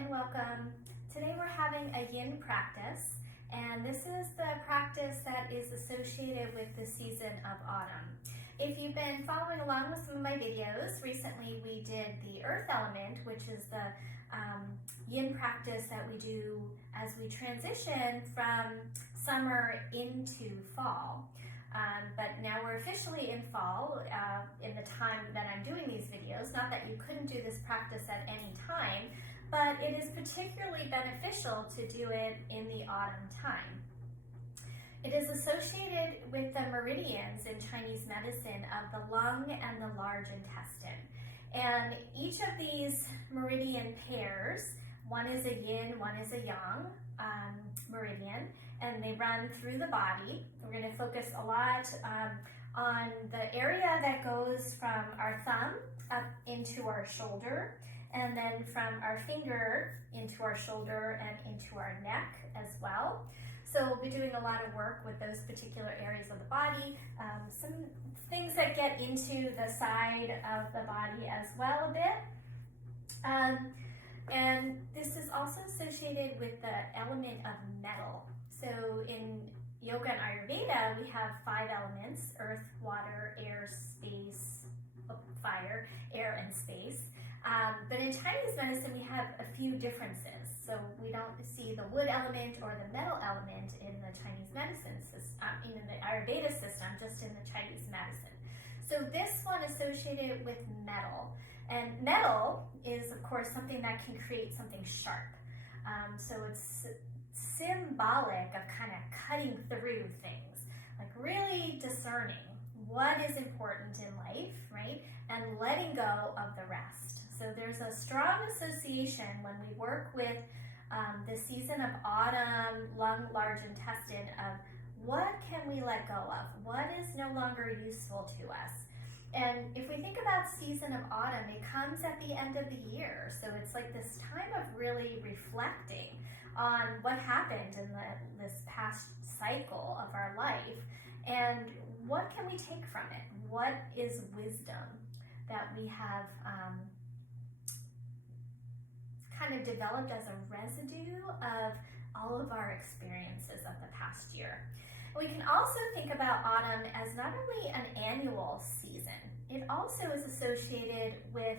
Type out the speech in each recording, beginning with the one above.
and welcome. Today we're having a yin practice, and this is the practice that is associated with the season of autumn. If you've been following along with some of my videos, recently we did the earth element, which is the yin practice that we do as we transition from summer into fall. But now we're officially in fall in the time that I'm doing these videos. Not that you couldn't do this practice at any time, but it is particularly beneficial to do it in the autumn time. It is associated with the meridians in Chinese medicine of the lung and the large intestine. And each of these meridian pairs, one is a yin, one is a yang meridian, and they run through the body. We're going to focus a lot on the area that goes from our thumb up into our shoulder, and then from our finger into our shoulder and into our neck as well. So we'll be doing a lot of work with those particular areas of the body, some things that get into the side of the body as well a bit. And this is also associated with the element of metal. So in yoga and Ayurveda, we have 5 elements: earth, water, air, space, fire, air, and space. But in Chinese medicine, we have a few differences. So we don't see the wood element or the metal element in the Chinese medicine system, in the Ayurveda system, just in the Chinese medicine. So this one associated with metal. And metal is, of course, something that can create something sharp. So it's symbolic of kind of cutting through things, like really discerning what is important in life, right? And letting go of the rest. So there's a strong association when we work with the season of autumn, lung, large intestine, of what can we let go of? What is no longer useful to us? And if we think about season of autumn, it comes at the end of the year. So it's like this time of really reflecting on what happened in this past cycle of our life and what can we take from it? What is wisdom that we have kind of developed as a residue of all of our experiences of the past year. We can also think about autumn as not only an annual season, it also is associated with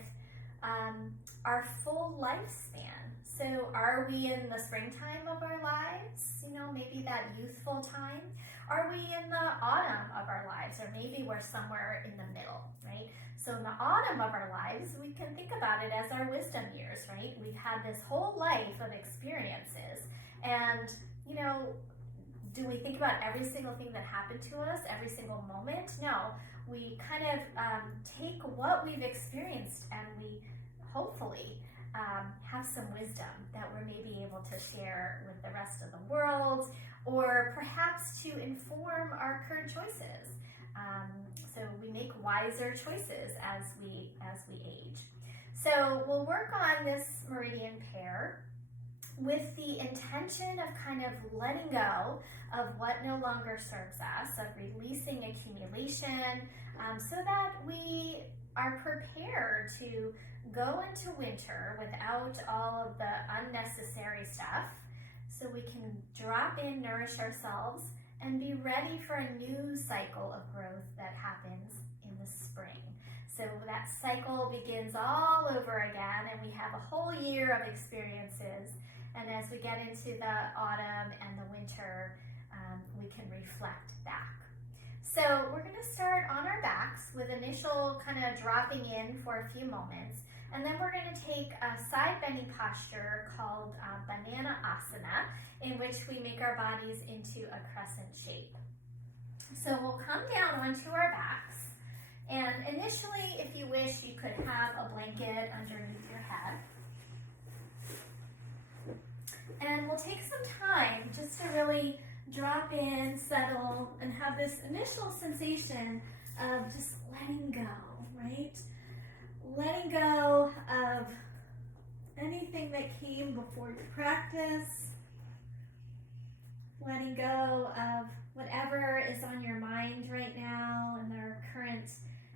our full lifespan. So are we in the springtime of our lives, maybe that youthful time? Are we in the autumn of our lives, or maybe we're somewhere in the middle, right? So in the autumn of our lives, we can think about it as our wisdom years, right? We've had this whole life of experiences, and, do we think about every single thing that happened to us, every single moment? No, we kind of take what we've experienced and we hopefully have some wisdom that we're maybe able to share with the rest of the world, or perhaps to inform our current choices. So we make wiser choices as we age. So we'll work on this meridian pair with the intention of kind of letting go of what no longer serves us, of releasing accumulation, so that we are prepared to go into winter without all of the unnecessary stuff, so we can drop in, nourish ourselves, and be ready for a new cycle of growth that happens in the spring. So that cycle begins all over again, and we have a whole year of experiences. And as we get into the autumn and the winter, we can reflect back. So we're going to start on our backs with initial kind of dropping in for a few moments. And then we're going to take a side bending posture called Banana Asana, in which we make our bodies into a crescent shape. So we'll come down onto our backs. And initially, if you wish, you could have a blanket underneath your head. And we'll take some time just to really drop in, settle, and have this initial sensation of just letting go, right? Letting go of anything that came before your practice. Letting go of whatever is on your mind right now in our current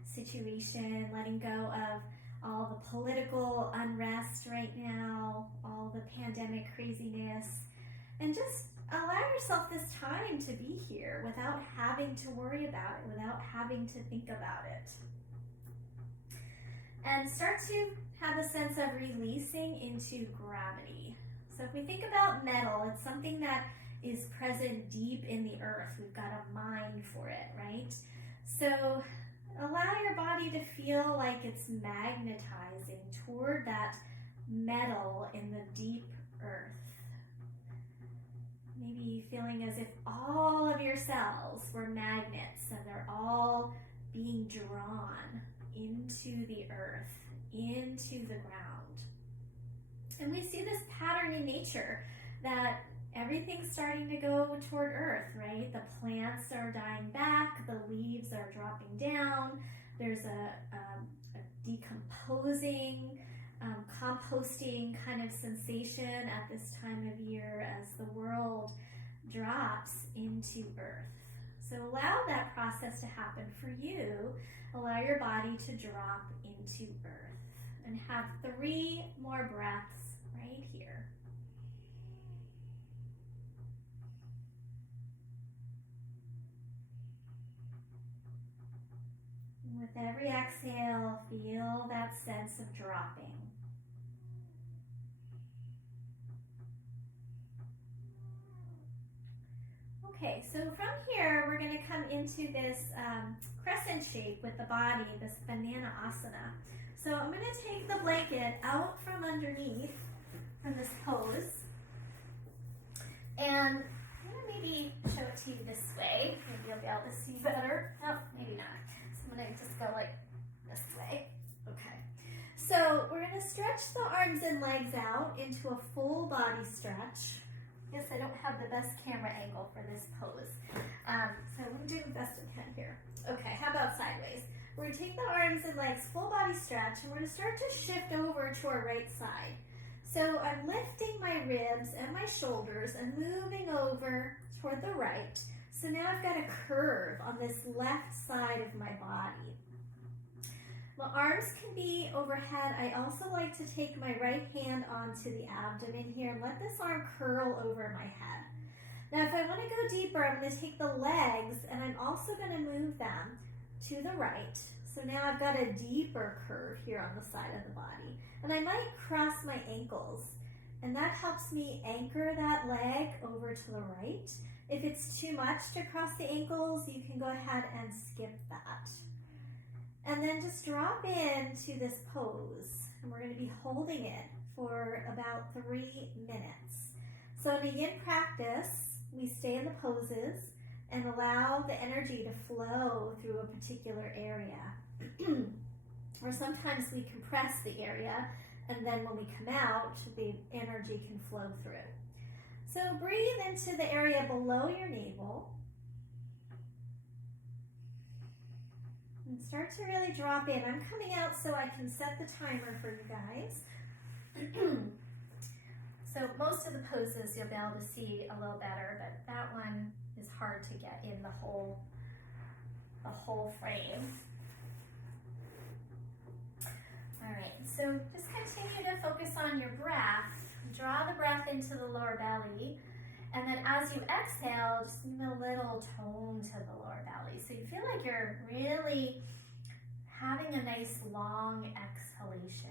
situation. Letting go of all the political unrest right now, all the pandemic craziness, and just allow yourself this time to be here without having to worry about it, without having to think about it. And start to have a sense of releasing into gravity. So if we think about metal, it's something that is present deep in the earth. We've got a mind for it, right? So allow your body to feel like it's magnetizing toward that metal in the deep earth. Maybe feeling as if all of your cells were magnets and they're all being drawn into the earth, into the ground. And we see this pattern in nature that everything's starting to go toward earth, right? The plants are dying back, the leaves are dropping down, there's a decomposing, composting kind of sensation at this time of year as the world drops into earth. So allow that process to happen for you. Allow your body to drop into earth. And have 3 more breaths right here. And with every exhale, feel that sense of dropping. Okay, so from here, we're going to come into this crescent shape with the body, this banana asana. So I'm going to take the blanket out from underneath from this pose. And I'm going to maybe show it to you this way. Maybe you'll be able to see better. No, maybe not. So I'm going to just go like this way. Okay. So we're going to stretch the arms and legs out into a full body stretch. I guess I don't have the best camera angle for this pose. So I'm going to do the best I can here. Okay, how about sideways? We're going to take the arms and legs, full body stretch, and we're going to start to shift over to our right side. So I'm lifting my ribs and my shoulders and moving over toward the right. So now I've got a curve on this left side of my body. My arms can be overhead. I also like to take my right hand onto the abdomen here and let this arm curl over my head. Now if I want to go deeper, I'm going to take the legs and I'm also going to move them to the right. So now I've got a deeper curve here on the side of the body. And I might cross my ankles. And that helps me anchor that leg over to the right. If it's too much to cross the ankles, you can go ahead and skip that. And then just drop into this pose. And we're going to be holding it for about 3 minutes. So in a yin practice, we stay in the poses and allow the energy to flow through a particular area. Or sometimes we compress the area, and then when we come out, the energy can flow through. So breathe into the area below your navel. And start to really drop in. I'm coming out so I can set the timer for you guys. So most of the poses you'll be able to see a little better, but that one is hard to get in the whole frame. All right, so just continue to focus on your breath. Draw the breath into the lower belly. And then as you exhale, just give a little tone to the lower belly. So you feel like you're really having a nice long exhalation.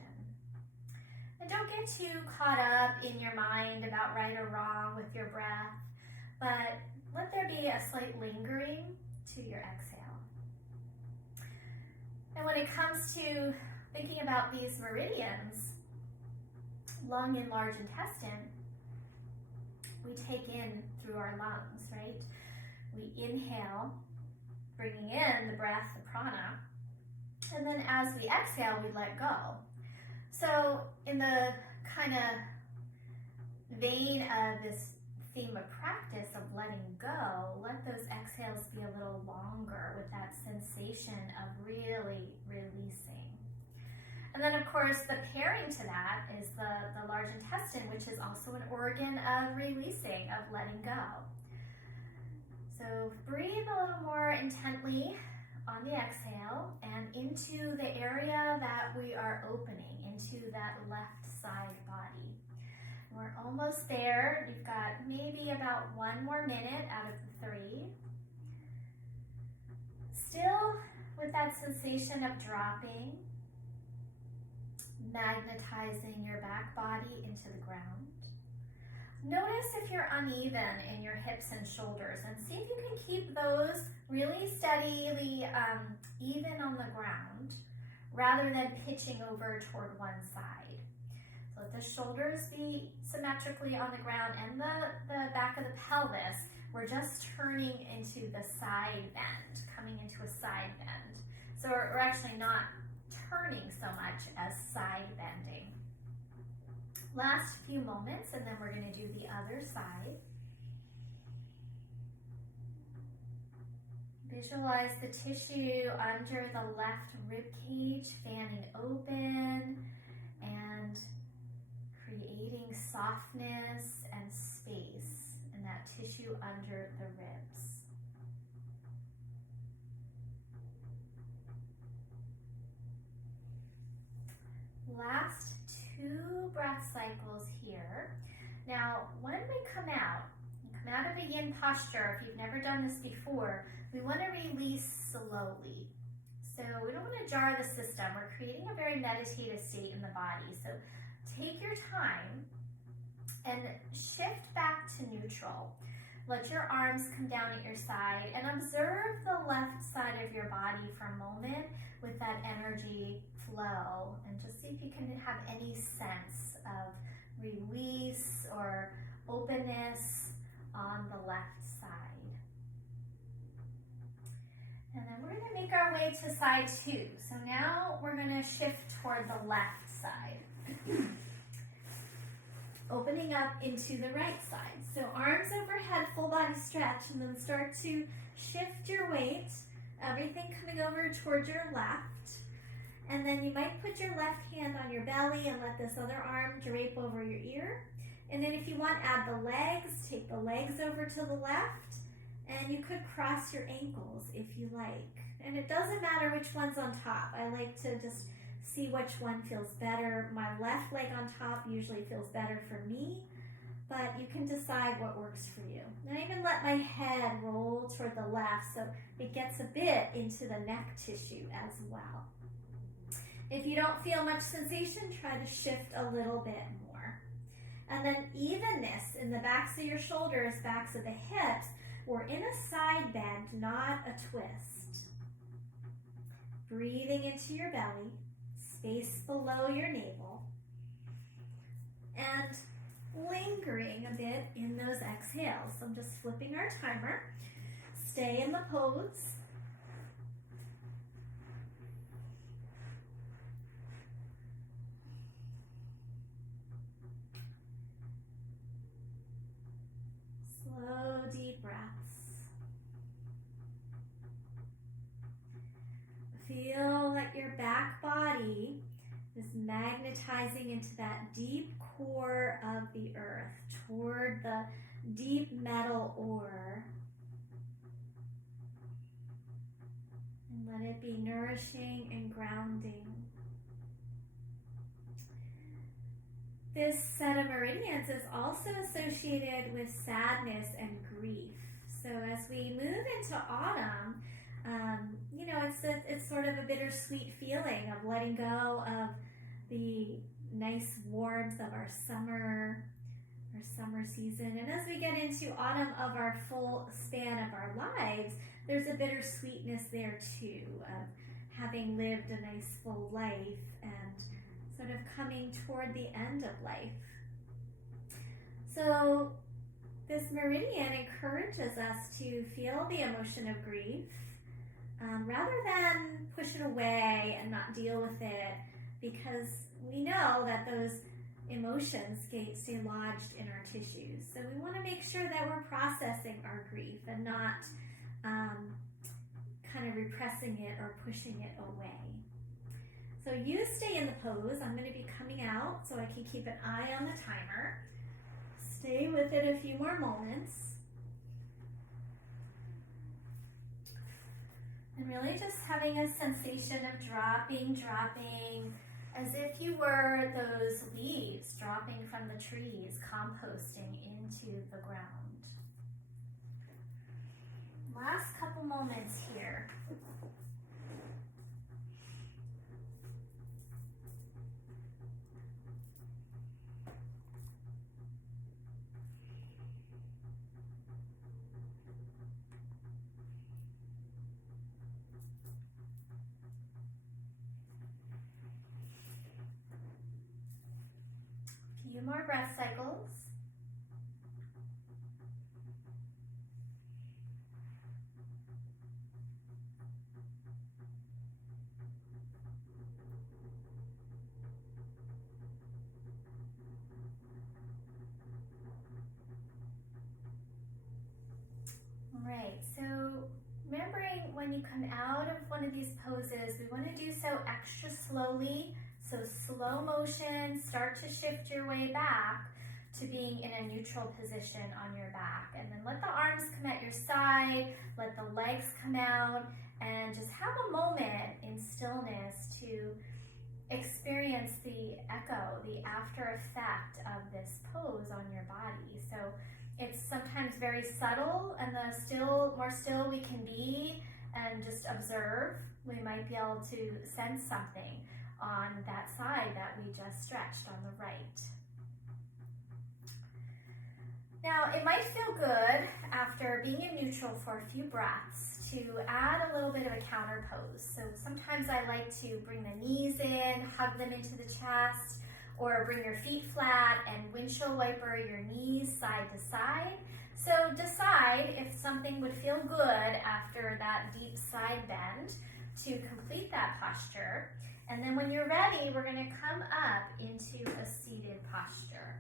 And don't get too caught up in your mind about right or wrong with your breath, but let there be a slight lingering to your exhale. And when it comes to thinking about these meridians, lung and large intestine, we take in through our lungs, right? We inhale, bringing in the breath, the prana, and then as we exhale, we let go. So in the kind of vein of this theme of practice of letting go, let those exhales be a little longer with that sensation of really releasing. And then, of course, the pairing to that is the large intestine, which is also an organ of releasing, of letting go. So breathe a little more intently on the exhale and into the area that we are are opening into that left side body. We're almost there. You've got maybe about 1 more minute out of the 3. Still with that sensation of dropping, magnetizing your back body into the ground. Notice if you're uneven in your hips and shoulders, and see if you can keep those really steadily even on the ground rather than pitching over toward one side. So let the shoulders be symmetrically on the ground, and the back of the pelvis, we're just turning into the side bend, coming into a side bend. So we're actually not turning so much as side bending. Last few moments, and then we're going to do the other side. Visualize the tissue under the left rib cage fanning open and creating softness and space in that tissue under the ribs. Last 2 breath cycles here. Now, when we come out of a yin posture, if you've never done this before, we want to release slowly. So we don't want to jar the system. We're creating a very meditative state in the body. So take your time and shift back to neutral. Let your arms come down at your side and observe the left side of your body for a moment with that energy flow, and just see if you can have any sense of release or openness on the left side. And then we're going to make our way to side 2. So now we're going to shift toward the left side. Opening up into the right side. So arms overhead, full body stretch, and then start to shift your weight, everything coming over towards your left. And then you might put your left hand on your belly and let this other arm drape over your ear. And then if you want, add the legs, take the legs over to the left, and you could cross your ankles if you like. And it doesn't matter which one's on top. I like to just see which one feels better. My left leg on top usually feels better for me, but you can decide what works for you. And I even let my head roll toward the left so it gets a bit into the neck tissue as well. If you don't feel much sensation, try to shift a little bit more. And then evenness in the backs of your shoulders, backs of the hips. We're in a side bend, not a twist. Breathing into your belly, space below your navel, and lingering a bit in those exhales. So I'm just flipping our timer. Stay in the pose. Slow, deep breaths. Feel that your back body is magnetizing into that deep core of the earth, toward the deep metal ore. And let it be nourishing and grounding. This set of meridians is also associated with sadness and grief. So as we move into autumn, it's sort of a bittersweet feeling of letting go of the nice warmth of our summer season. And as we get into autumn of our full span of our lives, there's a bittersweetness there too, of having lived a nice full life and sort of coming toward the end of life. So this meridian encourages us to feel the emotion of grief rather than push it away and not deal with it, because we know that those emotions stay lodged in our tissues. So we want to make sure that we're processing our grief and not kind of repressing it or pushing it away. So you stay in the pose. I'm going to be coming out so I can keep an eye on the timer. Stay with it a few more moments. And really just having a sensation of dropping, as those leaves dropping from the trees, composting into the ground. Last couple moments here. Few more breath cycles. All right, so remembering when you come out of one of these poses, we want to do so extra slowly. So slow motion, start to shift your way back to being in a neutral position on your back. And then let the arms come at your side, let the legs come out, and just have a moment in stillness to experience the echo, the after effect of this pose on your body. So it's sometimes very subtle, and the more still we can be and just observe, we might be able to sense something on that side that we just stretched on the right. Now, it might feel good after being in neutral for a few breaths to add a little bit of a counter pose. So sometimes I like to bring the knees in, hug them into the chest, or bring your feet flat and windshield wiper your knees side to side. So decide if something would feel good after that deep side bend to complete that posture. And then when you're ready, we're going to come up into a seated posture.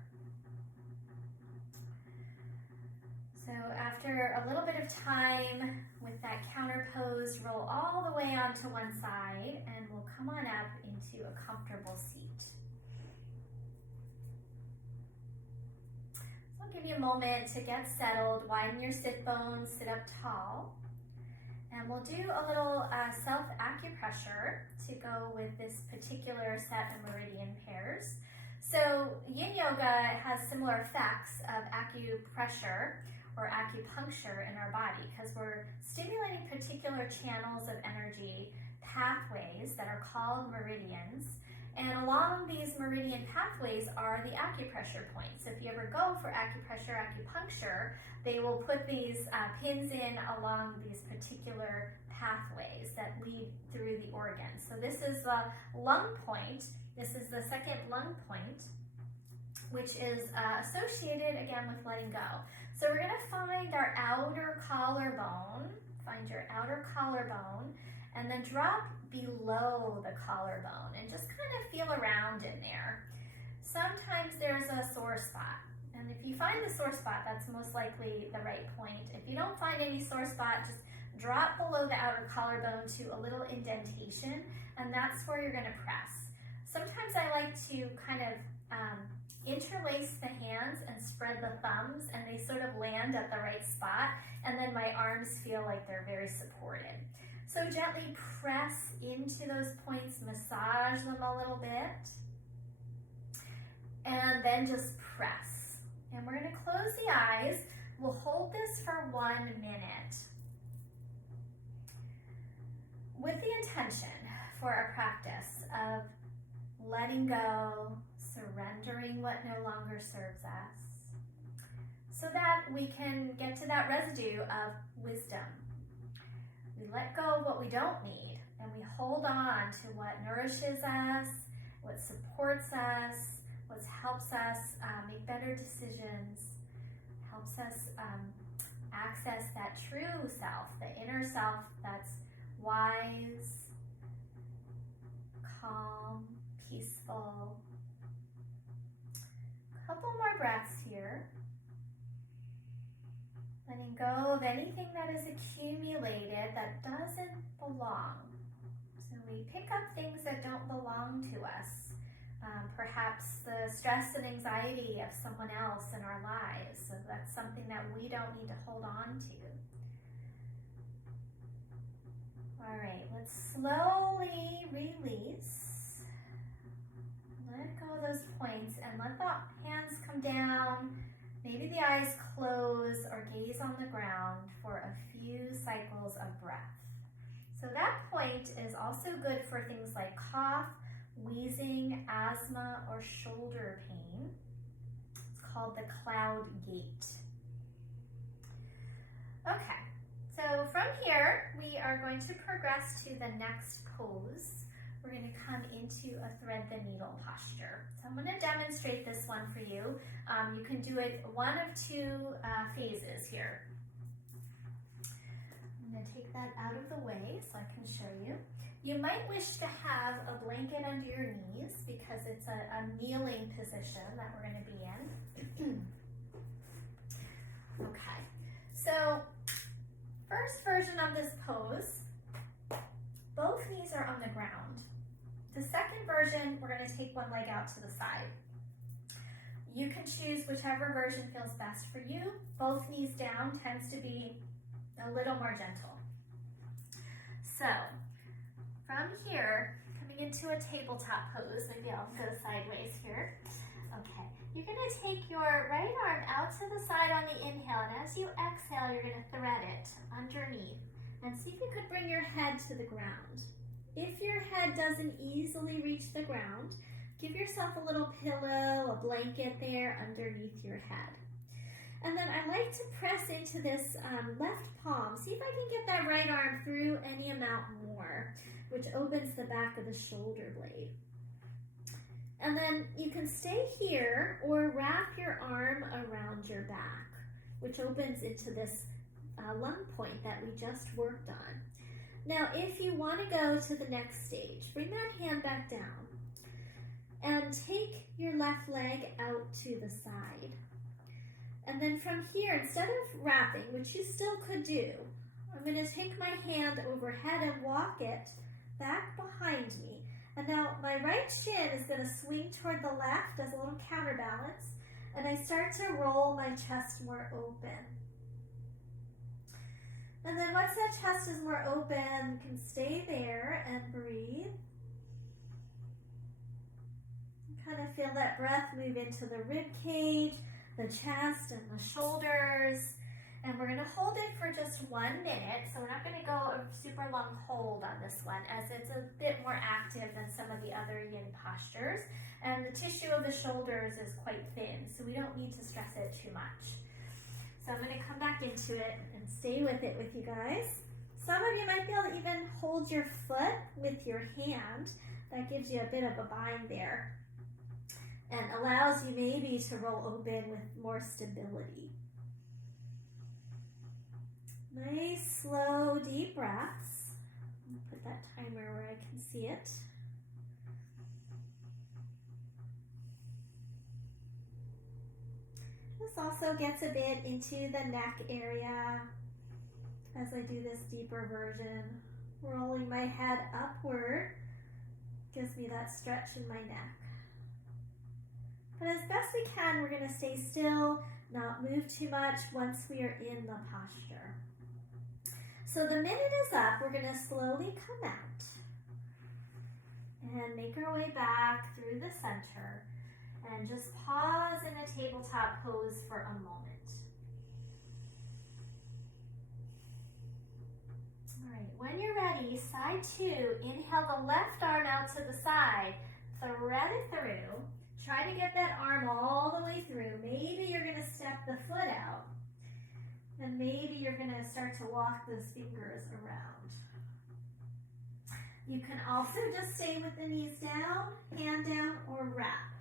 So after a little bit of time with that counter pose, roll all the way onto one side and we'll come on up into a comfortable seat. So I'll give you a moment to get settled, widen your sit bones, sit up tall. And we'll do a little self-acupressure to go with this particular set of meridian pairs. So yin yoga has similar effects of acupressure or acupuncture in our body because we're stimulating particular channels of energy, pathways that are called meridians. And along these meridian pathways are the acupressure points. So if you ever go for acupressure, acupuncture, they will put these pins in along these particular pathways that lead through the organs. So this is the lung point. This is the second lung point, which is associated again with letting go. So we're gonna find our outer collarbone, find your outer collarbone, and then drop below the collarbone and just kind of feel around in there. Sometimes there's a sore spot. And if you find the sore spot, that's most likely the right point. If you don't find any sore spot, just drop below the outer collarbone to a little indentation, and that's where you're gonna press. Sometimes I like to kind of interlace the hands and spread the thumbs, and they sort of land at the right spot, and then my arms feel like they're very supported. So gently press into those points, massage them a little bit, and then just press. And we're going to close the eyes. We'll hold this for 1 minute with the intention for our practice of letting go, surrendering what no longer serves us, so that we can get to that residue of wisdom. We let go of what we don't need, and we hold on to what nourishes us, what supports us, what helps us make better decisions, helps us access that true self, the inner self that's wise, calm, peaceful. Couple more breaths here. Letting go of anything that is accumulated that doesn't belong. So we pick up things that don't belong to us. Perhaps the stress and anxiety of someone else in our lives. So that's something that we don't need to hold on to. All right, let's slowly release. Let go of those those points and let the hands come down. Maybe the eyes close or gaze on the ground for a few cycles of breath. So that point is also good for things like cough, wheezing, asthma, or shoulder pain. It's called the cloud gate. Okay, so from here, we are going to progress to the next pose. We're going to come into a thread the needle posture. So I'm going to demonstrate this one for you. You can do it one of two phases here. I'm going to take that out of the way so I can show you. You might wish to have a blanket under your knees because it's a kneeling position that we're going to be in. Okay, so first version of this pose, both knees are on the ground. The second version, we're going to take one leg out to the side. You can choose whichever version feels best for you. Both knees down tends to be a little more gentle. So, from here, coming into a tabletop pose, maybe I'll go sideways here. Okay, you're going to take your right arm out to the side on the inhale, and as you exhale, you're going to thread it underneath. And see if you could bring your head to the ground. If your head doesn't easily reach the ground, give yourself a little pillow, a blanket there underneath your head. And then I like to press into this left palm. See if I can get that right arm through any amount more, which opens the back of the shoulder blade. And then you can stay here or wrap your arm around your back, which opens into this lung point that we just worked on. Now, if you want to go to the next stage, bring that hand back down and take your left leg out to the side. And then from here, instead of wrapping, which you still could do, I'm going to take my hand overhead and walk it back behind me. And now my right shin is going to swing toward the left as a little counterbalance, and I start to roll my chest more open. And then once that chest is more open, you can stay there and breathe. Kind of feel that breath move into the rib cage, the chest, and the shoulders. And we're going to hold it for just 1 minute. So we're not going to go a super long hold on this one, as it's a bit more active than some of the other yin postures. And the tissue of the shoulders is quite thin, so we don't need to stress it too much. So I'm going to come back into it and stay with it with you guys. Some of you might be able to even hold your foot with your hand. That gives you a bit of a bind there and allows you maybe to roll open with more stability. Nice, slow, deep breaths. I'll put that timer where I can see it. This also gets a bit into the neck area as I do this deeper version. Rolling my head upward gives me that stretch in my neck. But as best we can, we're going to stay still, not move too much once we are in the posture. So the minute is up, we're going to slowly come out and make our way back through the center and just pause in a tabletop pose for a moment. All right, when you're ready, side 2, inhale the left arm out to the side, thread it through. Try to get that arm all the way through. Maybe you're going to step the foot out. And maybe you're going to start to walk those fingers around. You can also just stay with the knees down, hand down, or wrap.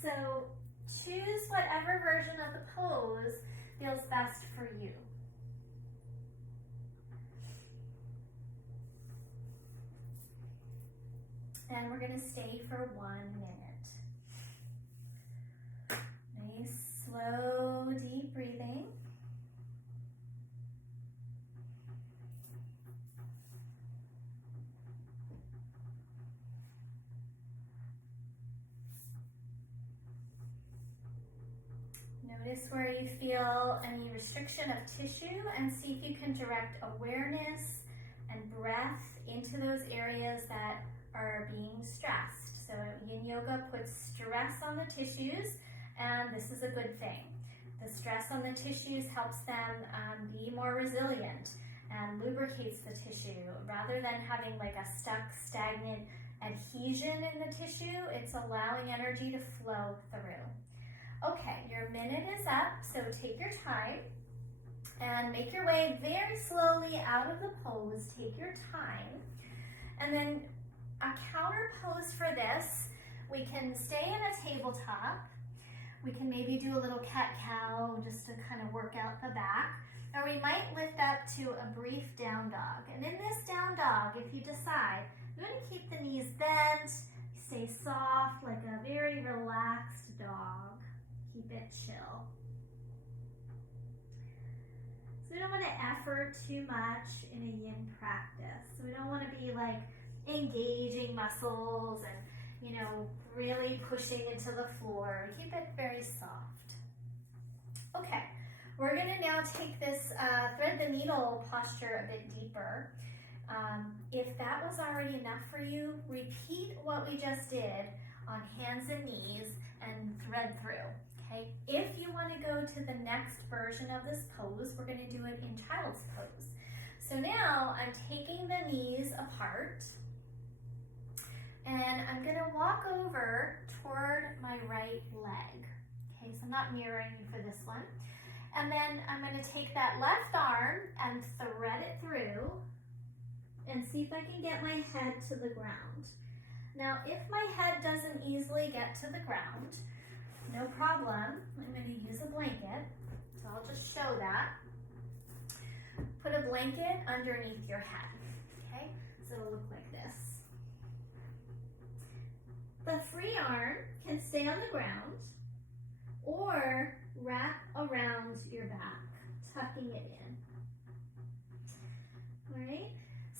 So choose whatever version of the pose feels best for you. And we're going to stay for 1 minute. Nice, slow, deep breathing. Notice where you feel any restriction of tissue and see if you can direct awareness and breath into those areas that are being stressed. So yin yoga puts stress on the tissues, and this is a good thing. The stress on the tissues helps them be more resilient and lubricates the tissue. Rather than having like a stuck, stagnant adhesion in the tissue, it's allowing energy to flow through. Okay, your minute is up, so take your time and make your way very slowly out of the pose. Take your time. And then a counter pose for this, we can stay in a tabletop. We can maybe do a little cat-cow just to kind of work out the back. Or we might lift up to a brief down dog. And in this down dog, if you decide, you want to keep the knees bent, stay soft, like a very relaxed dog. Keep it chill. So we don't want to effort too much in a yin practice. So we don't want to be like engaging muscles and, really pushing into the floor. Keep it very soft. Okay, we're going to now take this thread the needle posture a bit deeper. If that was already enough for you, repeat what we just did on hands and knees and thread through. Okay, if you want to go to the next version of this pose, we're going to do it in child's pose. So now I'm taking the knees apart and I'm going to walk over toward my right leg. Okay, so I'm not mirroring you for this one. And then I'm going to take that left arm and thread it through and see if I can get my head to the ground. Now, if my head doesn't easily get to the ground, no problem. I'm going to use a blanket. So I'll just show that. Put a blanket underneath your head. Okay? So it'll look like this. The free arm can stay on the ground or wrap around your back, tucking it in. All right?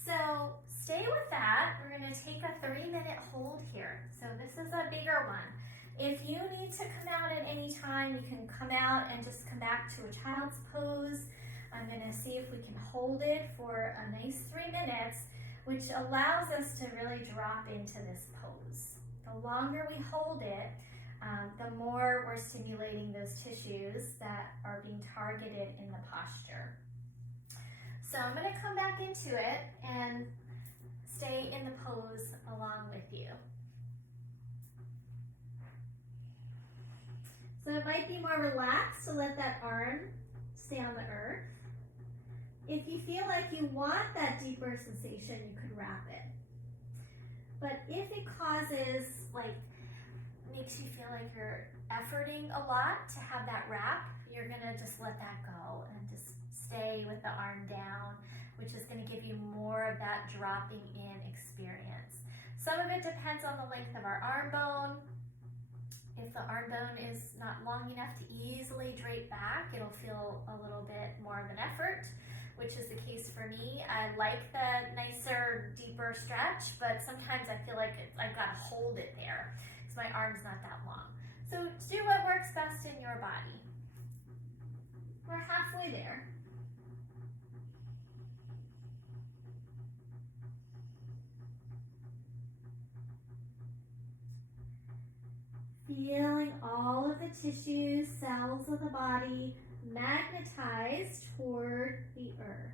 So stay with that. We're going to take a 3-minute hold here. So this is a bigger one. If you need to come out at any time, you can come out and just come back to a child's pose. I'm going to see if we can hold it for a nice 3 minutes, which allows us to really drop into this pose. The longer we hold it, the more we're stimulating those tissues that are being targeted in the posture. So I'm going to come back into it and stay in the pose along with you. So it might be more relaxed to let that arm stay on the earth. If you feel like you want that deeper sensation, you could wrap it. But if it causes, makes you feel like you're efforting a lot to have that wrap, you're gonna just let that go and just stay with the arm down, which is gonna give you more of that dropping in experience. Some of it depends on the length of our arm bone. If the arm bone is not long enough to easily drape back, it'll feel a little bit more of an effort, which is the case for me. I like the nicer, deeper stretch, but sometimes I feel like I've got to hold it there because my arm's not that long. So do what works best in your body. We're halfway there. Feeling all of the tissues, cells of the body magnetized toward the earth.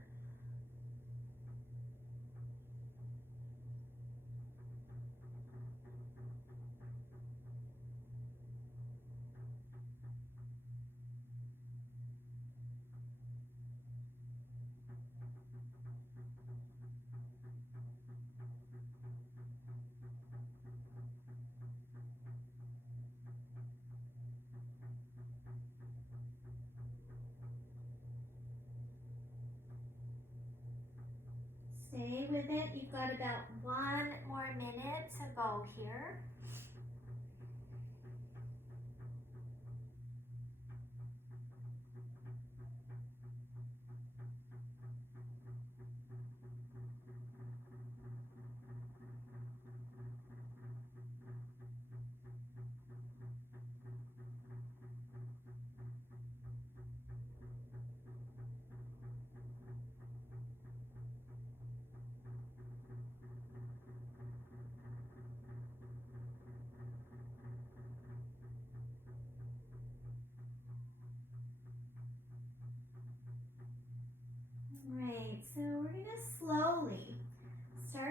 Stay with it. You've got about 1 more minute to go here.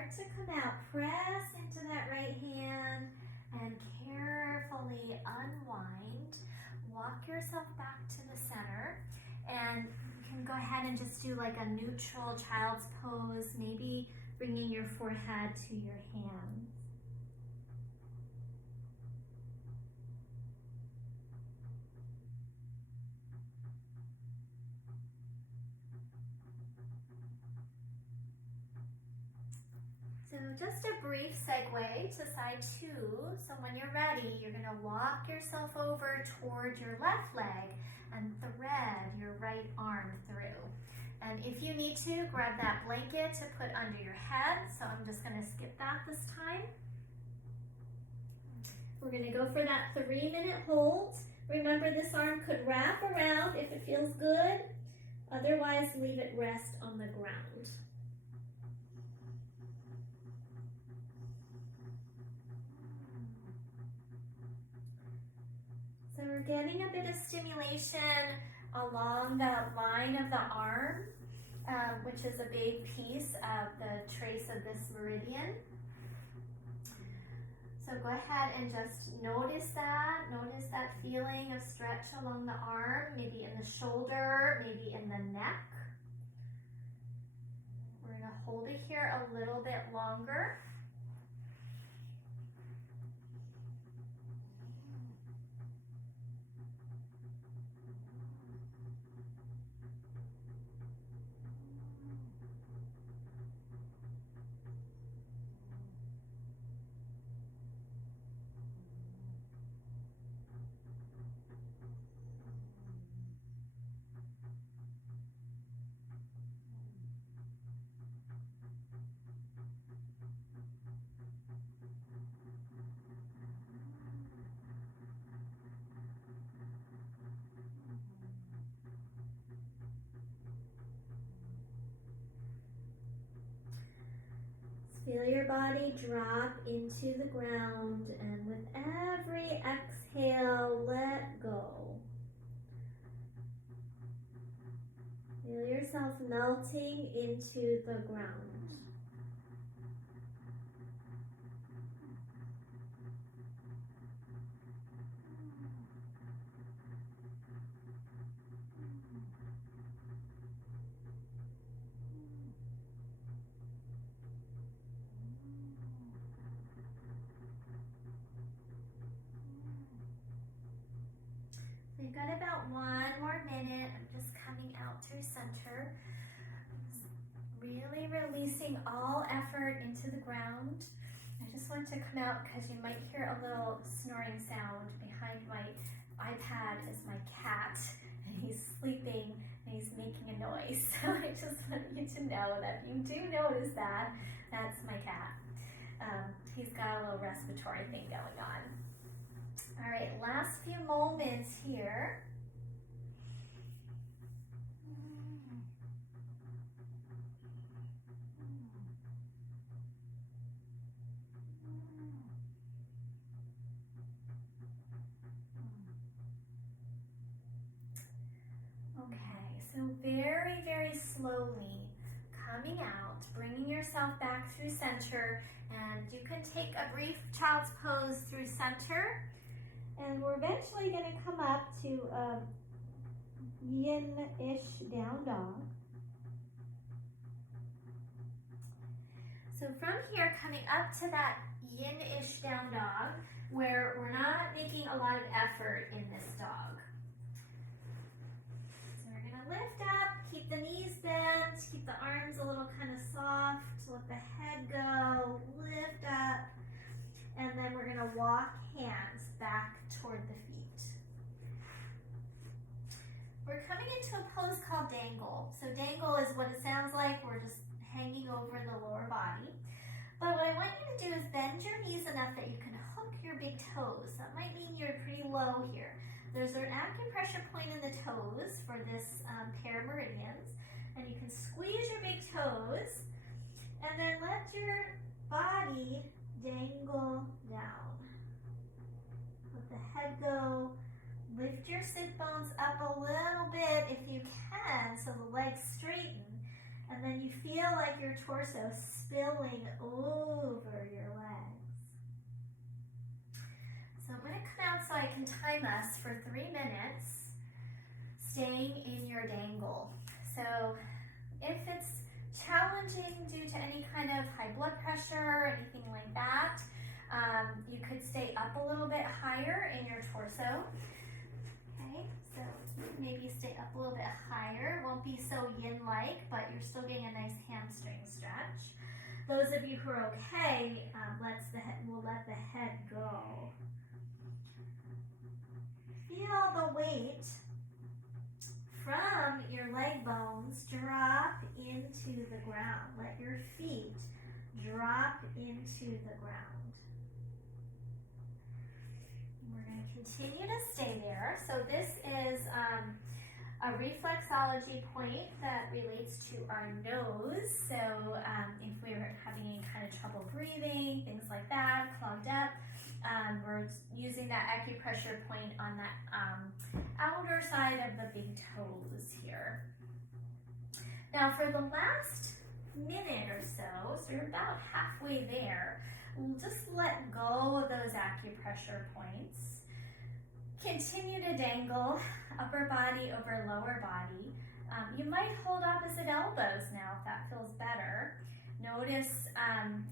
start to come out, press into that right hand and carefully unwind. Walk yourself back to the center, and you can go ahead and just do like a neutral child's pose, maybe bringing your forehead to your hands. So just a brief segue to side 2. So when you're ready, you're going to walk yourself over toward your left leg and thread your right arm through. And if you need to, grab that blanket to put under your head. So I'm just going to skip that this time. We're going to go for that 3-minute hold. Remember, this arm could wrap around if it feels good. Otherwise, leave it rest on the ground. So we're getting a bit of stimulation along the line of the arm, which is a big piece of the trace of this meridian. So go ahead and just notice that feeling of stretch along the arm, maybe in the shoulder, maybe in the neck. We're going to hold it here a little bit longer. Feel your body drop into the ground, and with every exhale, let go. Feel yourself melting into the ground. We've got about 1 more minute. I'm just coming out through center. Really releasing all effort into the ground. I just want to come out because you might hear a little snoring sound behind my iPad. Is my cat, and he's sleeping and he's making a noise. So I just want you to know that if you do notice that, that's my cat. He's got a little respiratory thing going on. All right, last few moments here. Okay, so very, very slowly coming out, bringing yourself back through center, and you can take a brief child's pose through center. And we're eventually going to come up to a yin-ish down dog. So from here, coming up to that yin-ish down dog, where we're not making a lot of effort in this dog. So we're going to lift up, keep the knees bent, keep the arms a little kind of soft, let the head go, lift up, and then we're going to walk hands back toward the feet. We're coming into a pose called dangle. So dangle is what it sounds like. We're just hanging over the lower body. But what I want you to do is bend your knees enough that you can hook your big toes. That might mean you're pretty low here. There's an acupressure point in the toes for this pair of meridians. And you can squeeze your big toes and then let your body dangle down. Let the head go. Lift your sit bones up a little bit if you can so the legs straighten. And then you feel like your torso spilling over your legs. So I'm going to come out so I can time us for 3 minutes, staying in your dangle. So if it's challenging due to any kind of high blood pressure or anything like that, you could stay up a little bit higher in your torso. Okay, so maybe stay up a little bit higher. It won't be so yin-like, but you're still getting a nice hamstring stretch. Those of you who are okay, we'll let the head go. Feel the weight from your leg bones drop into the ground. Let your feet drop into the ground. We're going to continue to stay there. So this is a reflexology point that relates to our nose. So if we're having any kind of trouble breathing, things like that, clogged up, we're using that acupressure point on that outer side of the big toes here. Now for the last minute or so, so you're about halfway there, we'll just let go of those acupressure points. Continue to dangle upper body over lower body. You might hold opposite elbows now if that feels better. Notice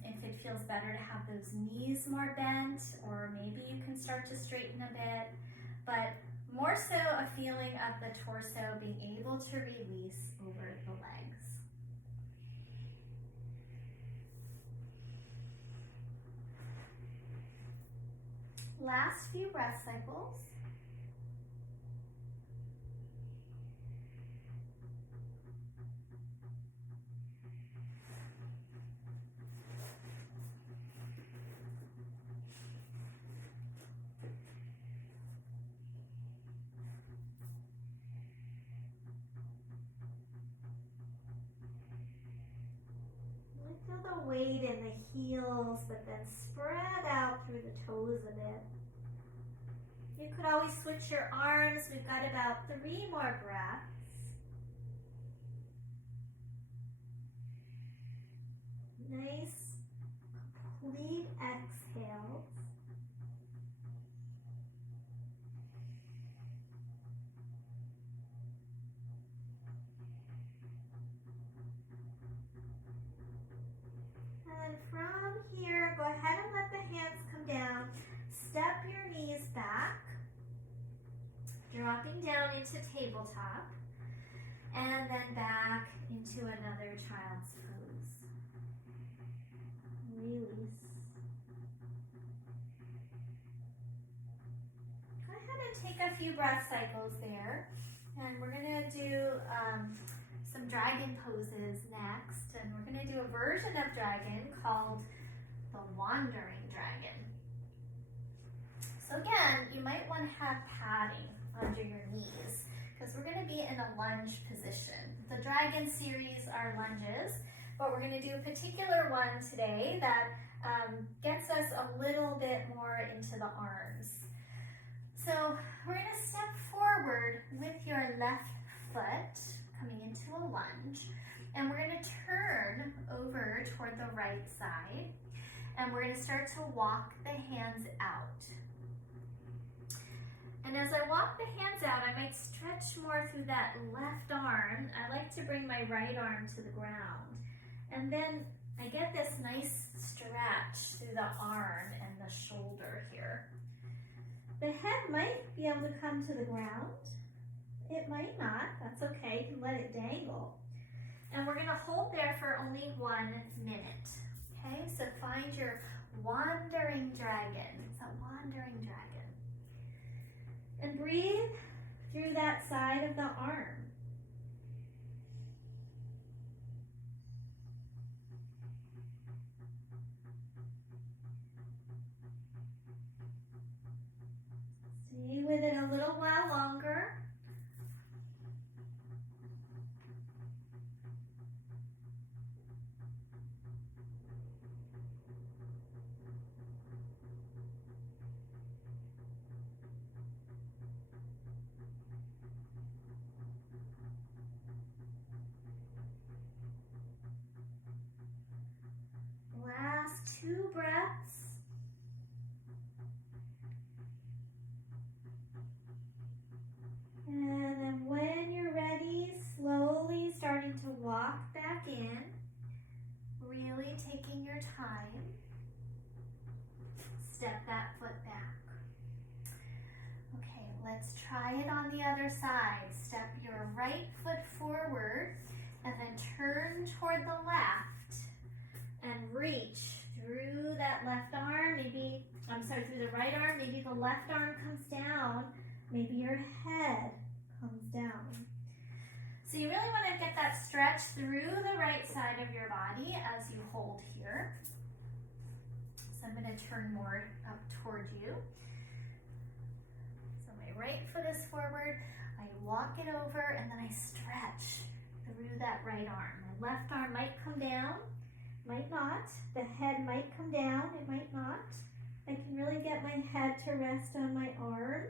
if it feels better to have those knees more bent, or maybe you can start to straighten a bit, but more so a feeling of the torso being able to release over the legs. Last few breath cycles. Feel the weight in the heels, but then spread out through the toes a bit. You could always switch your arms. We've got about 3 more breaths. Nice, complete exhales. And from here, go ahead and let the hands come down. Step your knees back, dropping down into tabletop, and then back into another child's pose. Release. Go ahead and take a few breath cycles there. And we're going to do some dragon poses next. And we're going to do a version of dragon called the wandering dragon. So again, you might want to have padding under your knees because we're going to be in a lunge position. The dragon series are lunges, but we're going to do a particular one today that gets us a little bit more into the arms. So we're going to step forward with your left foot coming into a lunge, and we're going to turn over toward the right side, and we're going to start to walk the hands out. And as I walk the hands out, I might stretch more through that left arm. I like to bring my right arm to the ground. And then I get this nice stretch through the arm and the shoulder here. The head might be able to come to the ground. It might not. That's okay. You can let it dangle. And we're going to hold there for only 1 minute. Okay, so find your wandering dragon. It's a wandering dragon. And breathe through that side of the arm. Stay with it a little while longer. last 2 breaths. And then when you're ready, slowly starting to walk back in, really taking your time. Step that foot back. Okay, let's try it on the other side. Step your right foot forward and then turn toward the left and reach through that left arm. Through the right arm. Maybe the left arm comes down. Maybe your head comes down. So you really want to get that stretch through the right side of your body as you hold here. So I'm going to turn more up toward you. So my right foot is forward. I walk it over and then I stretch through that right arm. My left arm might come down, might not. The head might come down, it might not. I can really get my head to rest on my arm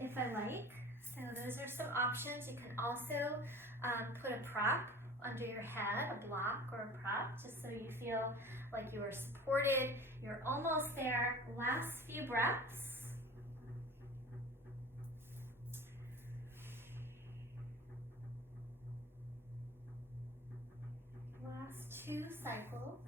if I like. So those are some options. You can also put a prop under your head, a block or a prop, just so you feel like you are supported. You're almost there. Last few breaths. Last 2 cycles.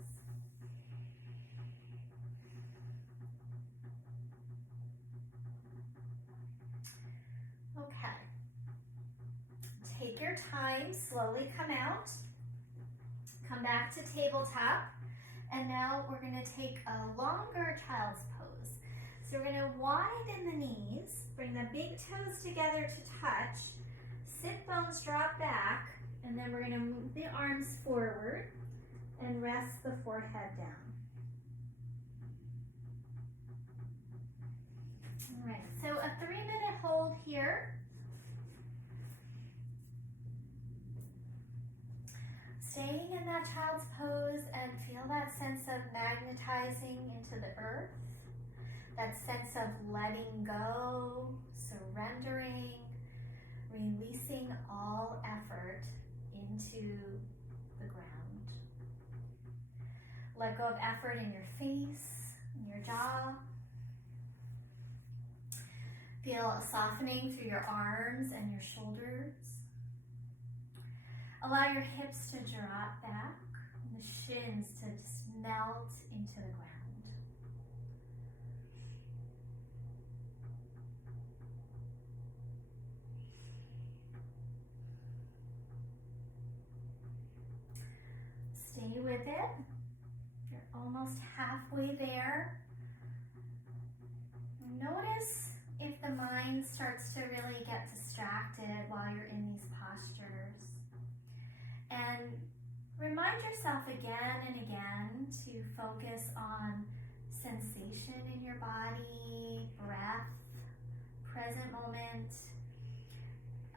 Okay. Take your time, slowly come out. Come back to tabletop. And now we're going to take a longer child's pose. So we're going to widen the knees, bring the big toes together to touch, sit bones drop back, and then we're going to move the arms forward and rest the forehead down. All right, so a 3-minute hold here. Staying in that child's pose and feel that sense of magnetizing into the earth, that sense of letting go, surrendering, releasing all effort into the ground. Let go of effort in your face, in your jaw. Feel a softening through your arms and your shoulders. Allow your hips to drop back and the shins to just melt into the ground. Stay with it. You're almost halfway there. Notice if the mind starts to really get distracted while you're in these postures. And remind yourself again and again to focus on sensation in your body, breath, present moment.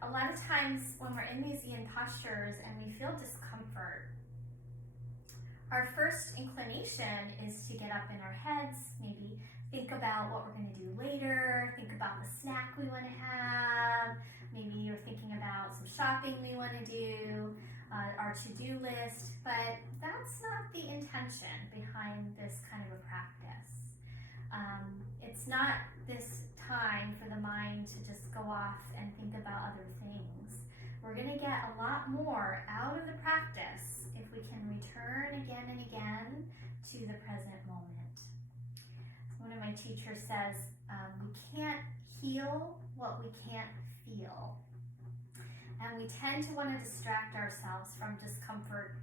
A lot of times when we're in these yin postures and we feel discomfort, our first inclination is to get up in our heads, maybe think about what we're going to do later, think about the snack we want to have, maybe you're thinking about some shopping we want to do, our to-do list, but that's not the intention behind this kind of a practice. It's not this time for the mind to just go off and think about other things. We're going to get a lot more out of the practice if we can return again and again to the present moment. One of my teachers says, we can't heal what we can't feel. And we tend to want to distract ourselves from discomfort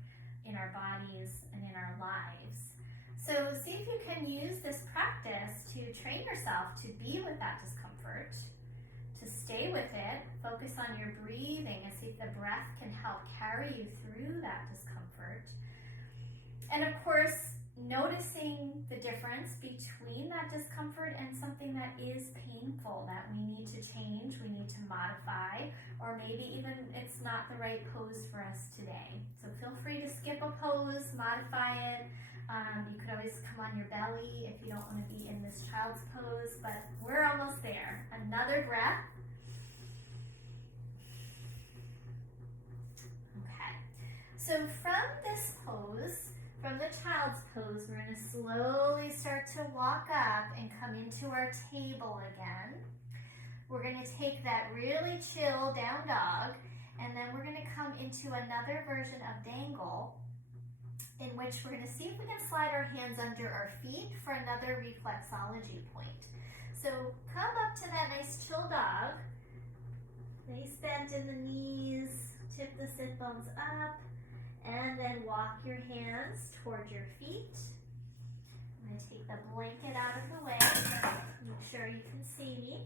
in our bodies and in our lives. So see if you can use this practice to train yourself to be with that discomfort, to stay with it, focus on your breathing and see if the breath can help carry you through that discomfort. And of course, noticing the difference between that discomfort and something that is painful that we need to change, we need to modify, or maybe even it's not the right pose for us today. So feel free to skip a pose, modify it. You could always come on your belly if you don't want to be in this child's pose, but we're almost there. Another breath. Okay. So from this pose, from the child's pose, we're going to slowly start to walk up and come into our table again. We're going to take that really chill down dog, and then we're going to come into another version of dangle, in which we're going to see if we can slide our hands under our feet for another reflexology point. So come up to that nice chill dog, nice bend in the knees, tip the sit bones up, and then walk your hands toward your feet. I'm going to take the blanket out of the way, make sure you can see me.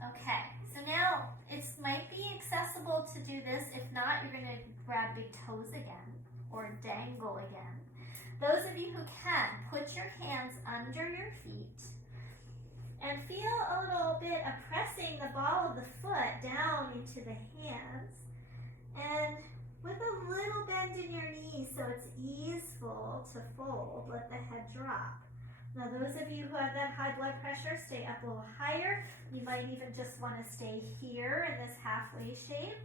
Okay, so now it might be accessible to do this. If not, you're going to grab big toes again or dangle again. Those of you who can, put your hands under your feet and feel a little bit of pressing the ball of the foot down into the hands, and with a little bend in your knees so it's easeful to fold, let the head drop. Now those of you who have that high blood pressure, stay up a little higher. You might even just want to stay here in this halfway shape.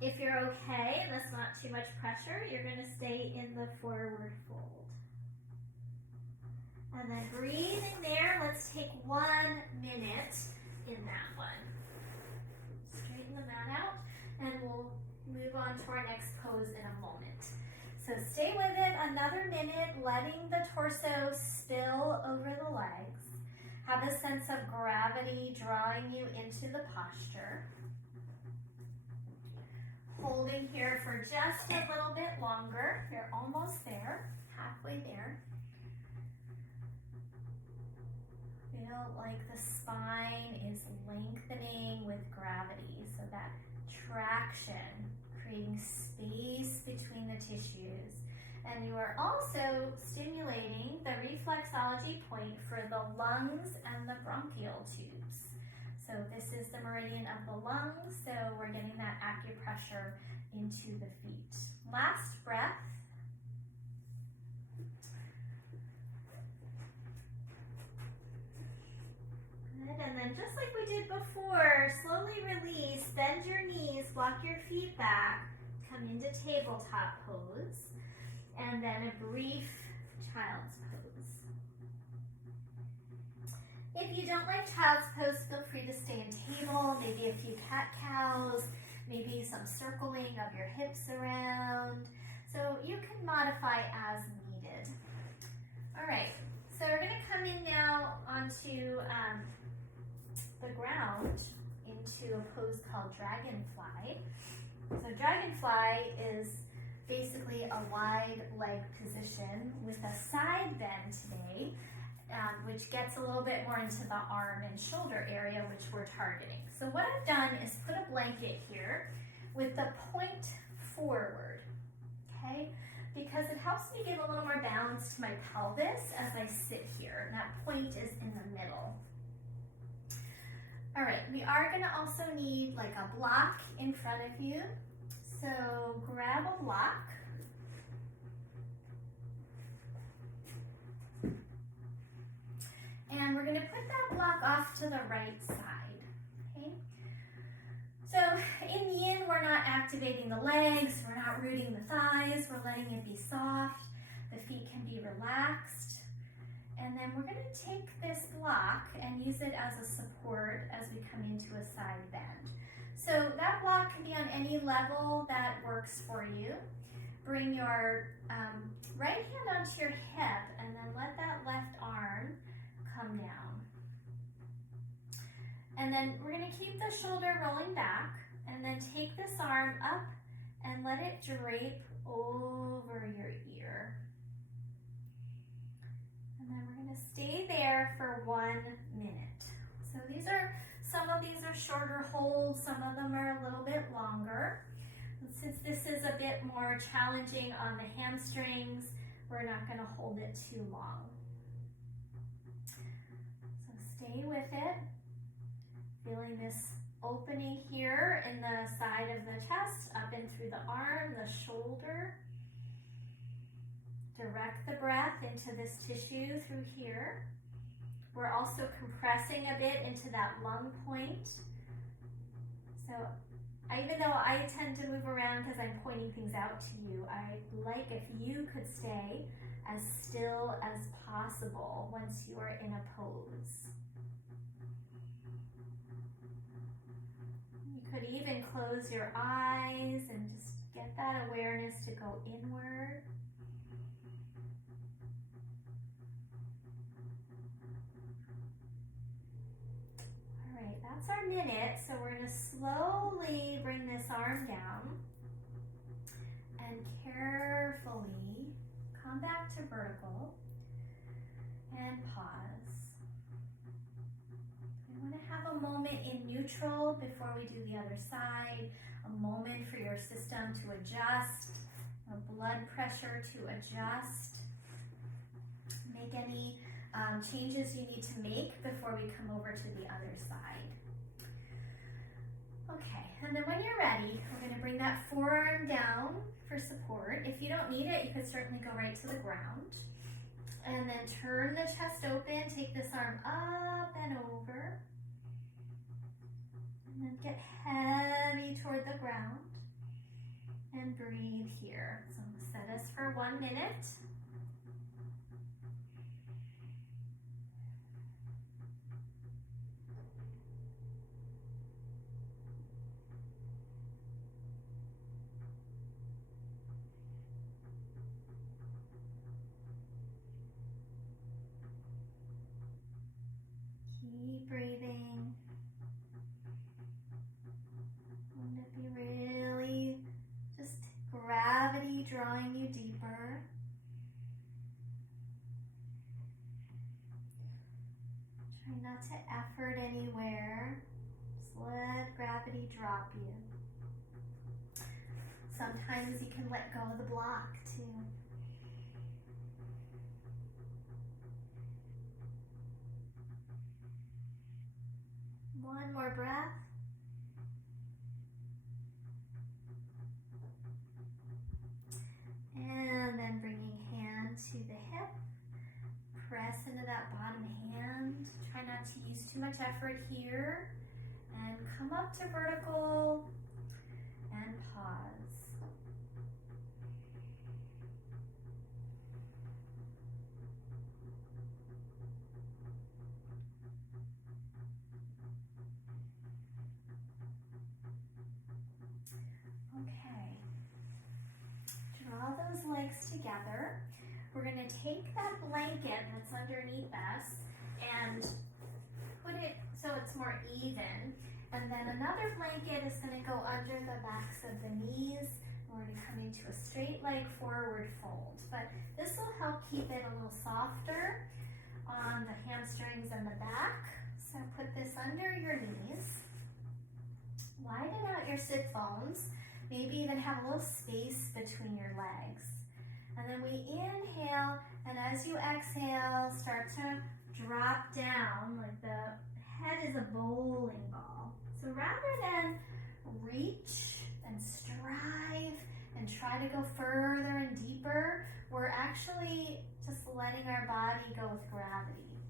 If you're okay and that's not too much pressure, you're going to stay in the forward fold. And then breathing there, let's take 1 minute in that one. Straighten the mat out and we'll move on to our next pose in a moment. So stay with it another minute, letting the torso spill over the legs. Have a sense of gravity drawing you into the posture. Holding here for just a little bit longer. You're almost there, halfway there. Feel like the spine is lengthening with gravity, so that traction, creating space between the tissues. And you are also stimulating the reflexology point for the lungs and the bronchial tubes. So this is the meridian of the lungs, so we're getting that acupressure into the feet. Last breath. Good, and then just like we did before, slowly release, bend your knees, walk your feet back, come into tabletop pose, and then a brief child's pose. If you don't like child's pose, feel free to stay in table, maybe a few cat-cows, maybe some circling of your hips around. So you can modify as needed. All right, so we're gonna come in now onto the ground into a pose called dragonfly. So dragonfly is basically a wide leg position with a side bend today, which gets a little bit more into the arm and shoulder area, which we're targeting. So what I've done is put a blanket here with the point forward, okay? Because it helps me give a little more balance to my pelvis as I sit here. And that point is in the middle. All right, we are gonna also need like a block in front of you. So grab a block. And we're gonna put that block off to the right side, okay? So in the yin, we're not activating the legs, we're not rooting the thighs, we're letting it be soft. The feet can be relaxed. And then we're gonna take this block and use it as a support as we come into a side bend. So that block can be on any level that works for you. Bring your right hand onto your hip and then let that left arm come down. And then we're gonna keep the shoulder rolling back and then take this arm up and let it drape over your ear. And then we're gonna stay there for 1 minute. So some of these are shorter holds, some of them are a little bit longer. And since this is a bit more challenging on the hamstrings, we're not gonna hold it too long. So stay with it, feeling this opening here in the side of the chest, up and through the arm, the shoulder. Direct the breath into this tissue through here. We're also compressing a bit into that lung point. So Even though I tend to move around because I'm pointing things out to you, I'd like if you could stay as still as possible once you are in a pose. You could even close your eyes and just get that awareness to go inward. All right, that's our minute. So we're going to slowly bring this arm down and carefully come back to vertical and pause. We want to have a moment in neutral before we do the other side, a moment for your system to adjust, a blood pressure to adjust. Make any changes you need to make before we come over to the other side. Okay, and then when you're ready, we're going to bring that forearm down for support. If you don't need it, you could certainly go right to the ground. And then turn the chest open, take this arm up and over. And then get heavy toward the ground. And breathe here. So set us for 1 minute. Keep breathing. Wouldn't it be really just gravity drawing you deeper? Try not to effort anywhere. Just let gravity drop you. Sometimes you can let go of the block too. One more breath. And then bringing hand to the hip. Press into that bottom hand. Try not to use too much effort here. And come up to vertical and pause. Okay, draw those legs together. We're going to take that blanket that's underneath us and put it so it's more even. And then another blanket is going to go under the backs of the knees. We're going to come into a straight leg forward fold. But this will help keep it a little softer on the hamstrings and the back. So put this under your knees. Widen out your sit bones. Maybe even have a little space between your legs. And then we inhale, and as you exhale, start to drop down like the head is a bowling ball. So rather than reach and strive and try to go further and deeper, we're actually just letting our body go with gravity.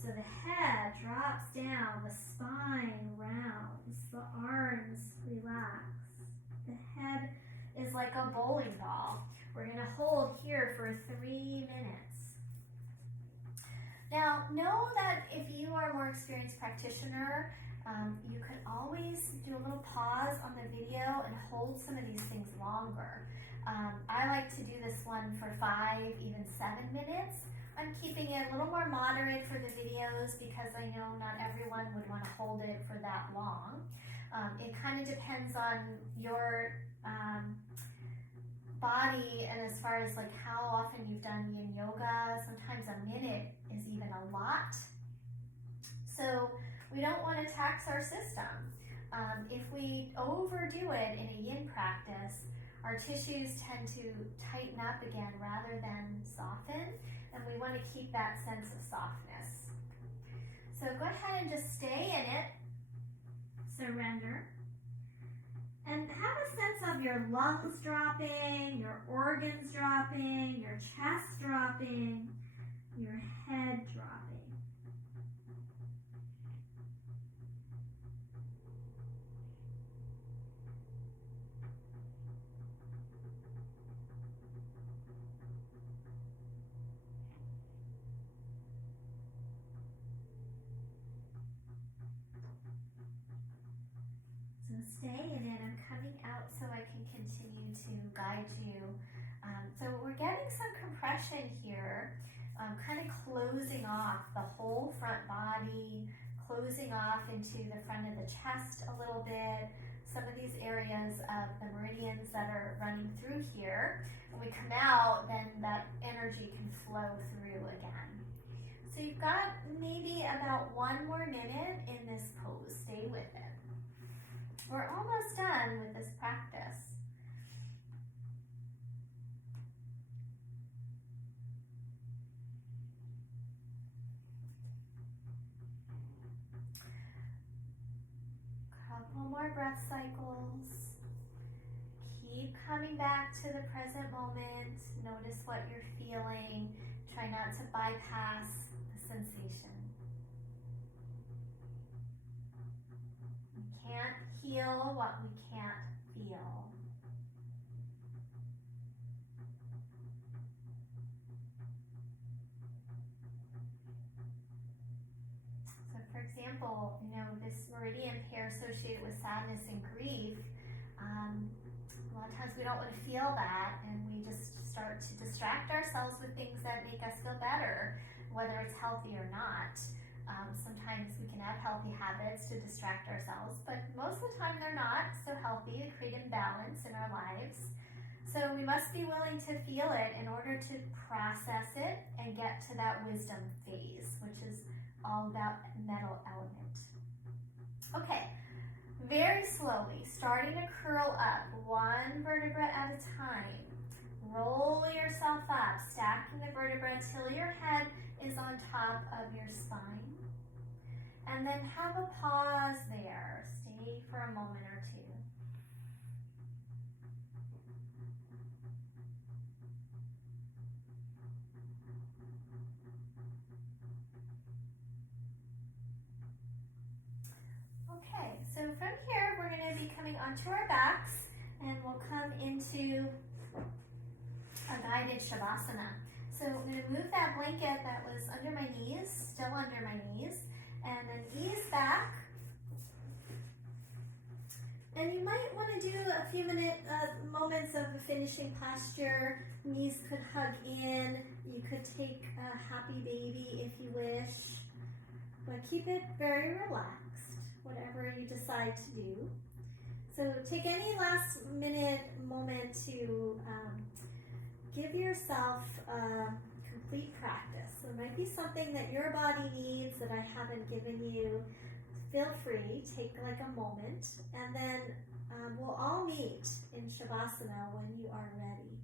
So the head drops down, the spine rounds, the arms relax. The head is like a bowling ball. We're going to hold here for 3 minutes. Now, know that if you are a more experienced practitioner, you can always do a little pause on the video and hold some of these things longer. I like to do this one for 5, even 7 minutes. I'm keeping it a little more moderate for the videos because I know not everyone would want to hold it for that long. It kind of depends on your body and as far as like how often you've done yin yoga. Sometimes a minute is even a lot. So we don't want to tax our system. If we overdo it in a yin practice, our tissues tend to tighten up again rather than soften, and we want to keep that sense of softness. So go ahead and just stay in it. Surrender. And have a sense of your lungs dropping, your organs dropping, your chest dropping, your head dropping. staying in. I'm coming out so I can continue to guide you. So we're getting some compression here, kind of closing off the whole front body, closing off into the front of the chest a little bit, some of these areas of the meridians that are running through here. When we come out, then that energy can flow through again. So you've got maybe about 1 more minute in this pose. Stay with it. We're almost done with this practice. Couple more breath cycles. Keep coming back to the present moment. Notice what you're feeling. Try not to bypass the sensation. We can't heal what we can't feel. So for example, this meridian pair associated with sadness and grief, a lot of times we don't want to feel that, and we just start to distract ourselves with things that make us feel better, whether it's healthy or not. Sometimes we can have healthy habits to distract ourselves, but most of the time they're not so healthy to create imbalance in our lives. So we must be willing to feel it in order to process it and get to that wisdom phase, which is all about metal element. Okay, very slowly, starting to curl up, 1 vertebra at a time. Roll yourself up, stacking the vertebra till your head is on top of your spine. And then have a pause there. Stay for a moment or two. Okay, so from here we're going to be coming onto our backs, and we'll come into a guided Shavasana. So I'm going to move that blanket that was under my knees, still under my knees, and then ease back. And you might want to do a few moments of a finishing posture. Knees could hug in. You could take a happy baby if you wish, but keep it very relaxed, whatever you decide to do. So take any last minute moment to give yourself a complete practice. There might be something that your body needs that I haven't given you. Feel free, take like a moment, and then we'll all meet in Shavasana when you are ready.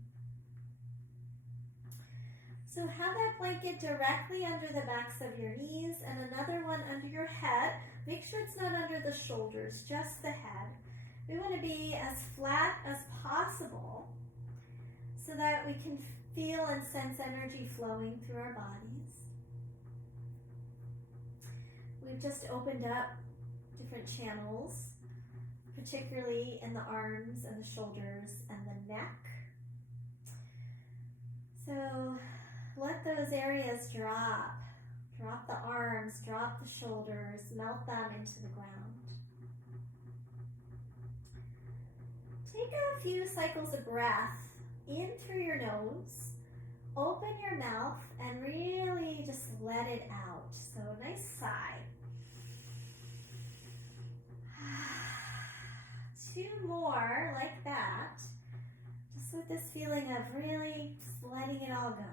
So have that blanket directly under the backs of your knees and another one under your head. Make sure it's not under the shoulders, just the head. We want to be as flat as possible so that we can feel and sense energy flowing through our bodies. We've just opened up different channels, particularly in the arms and the shoulders and the neck. So let those areas drop. Drop the arms, drop the shoulders, melt them into the ground. Take a few cycles of breath in through your nose. Open your mouth and really just let it out. So a nice sigh. 2 more like that. Just with this feeling of really just letting it all go.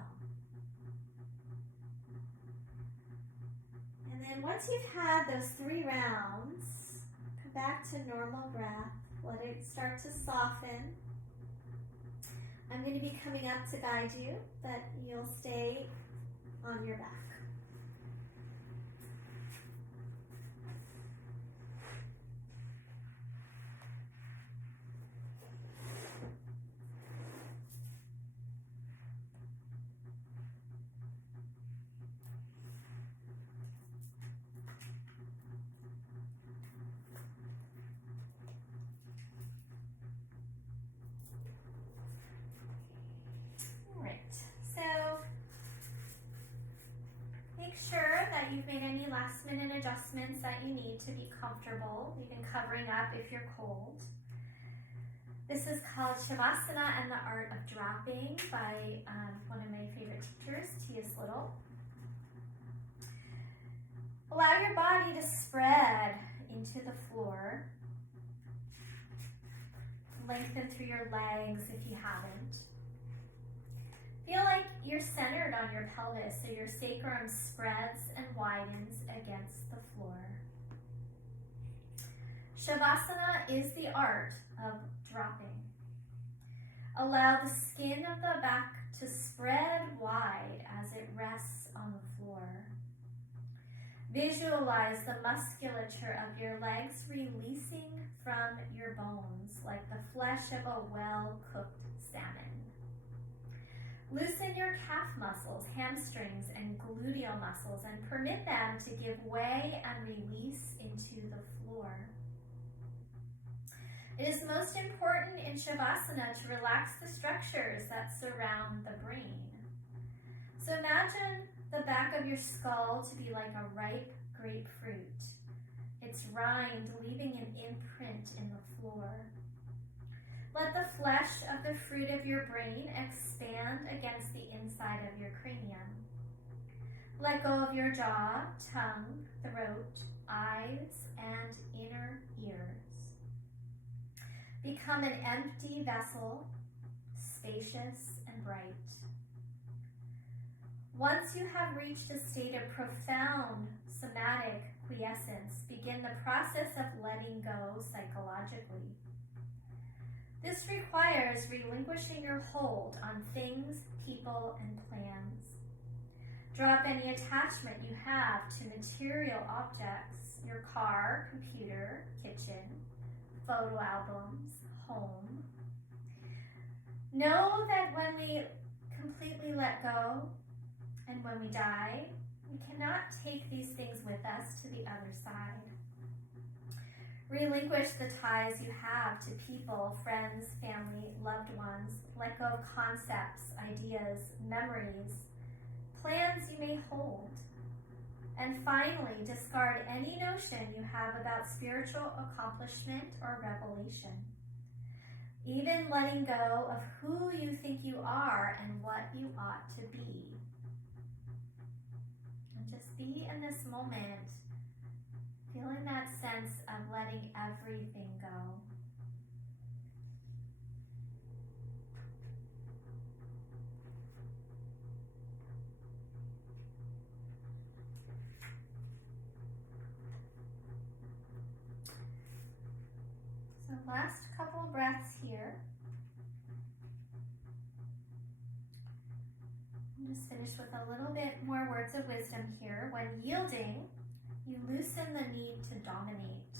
And then once you've had those 3 rounds, come back to normal breath. Let it start to soften. I'm going to be coming up to guide you, but you'll stay on your back. you've made any last minute adjustments that you need to be comfortable, even covering up if you're cold. This is called Shavasana and the Art of Dropping by one of my favorite teachers, T.S. Little. Allow your body to spread into the floor. Lengthen through your legs if you haven't. Feel like you're centered on your pelvis, so your sacrum spreads and widens against the floor. Shavasana is the art of dropping. Allow the skin of the back to spread wide as it rests on the floor. Visualize the musculature of your legs releasing from your bones like the flesh of a well-cooked salmon. Loosen your calf muscles, hamstrings, and gluteal muscles and permit them to give way and release into the floor. It is most important in Shavasana to relax the structures that surround the brain. So imagine the back of your skull to be like a ripe grapefruit, its rind leaving an imprint in the floor. Let the flesh of the fruit of your brain expand against the inside of your cranium. Let go of your jaw, tongue, throat, eyes, and inner ears. Become an empty vessel, spacious and bright. Once you have reached a state of profound somatic quiescence, begin the process of letting go psychologically. This requires relinquishing your hold on things, people, and plans. Drop any attachment you have to material objects, your car, computer, kitchen, photo albums, home. Know that when we completely let go and when we die, we cannot take these things with us to the other side. Relinquish the ties you have to people, friends, family, loved ones. Let go of concepts, ideas, memories, plans you may hold. And finally, discard any notion you have about spiritual accomplishment or revelation. Even letting go of who you think you are and what you ought to be. And just be in this moment, feeling that sense of letting everything go. So last couple of breaths here. I'll just finish with a little bit more words of wisdom here. When yielding, you loosen the need to dominate.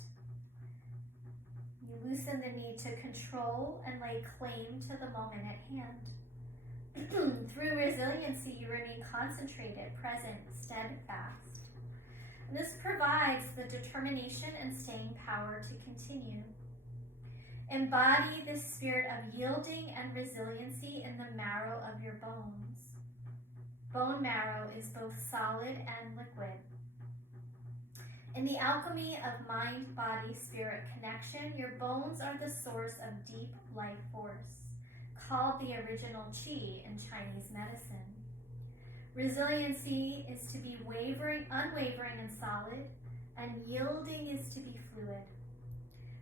You loosen the need to control and lay claim to the moment at hand. Through resiliency, you remain concentrated, present, steadfast. And this provides the determination and staying power to continue. Embody this spirit of yielding and resiliency in the marrow of your bones. Bone marrow is both solid and liquid. In the alchemy of mind-body-spirit connection, your bones are the source of deep life force, called the original qi in Chinese medicine. Resiliency is to be unwavering and solid, and yielding is to be fluid.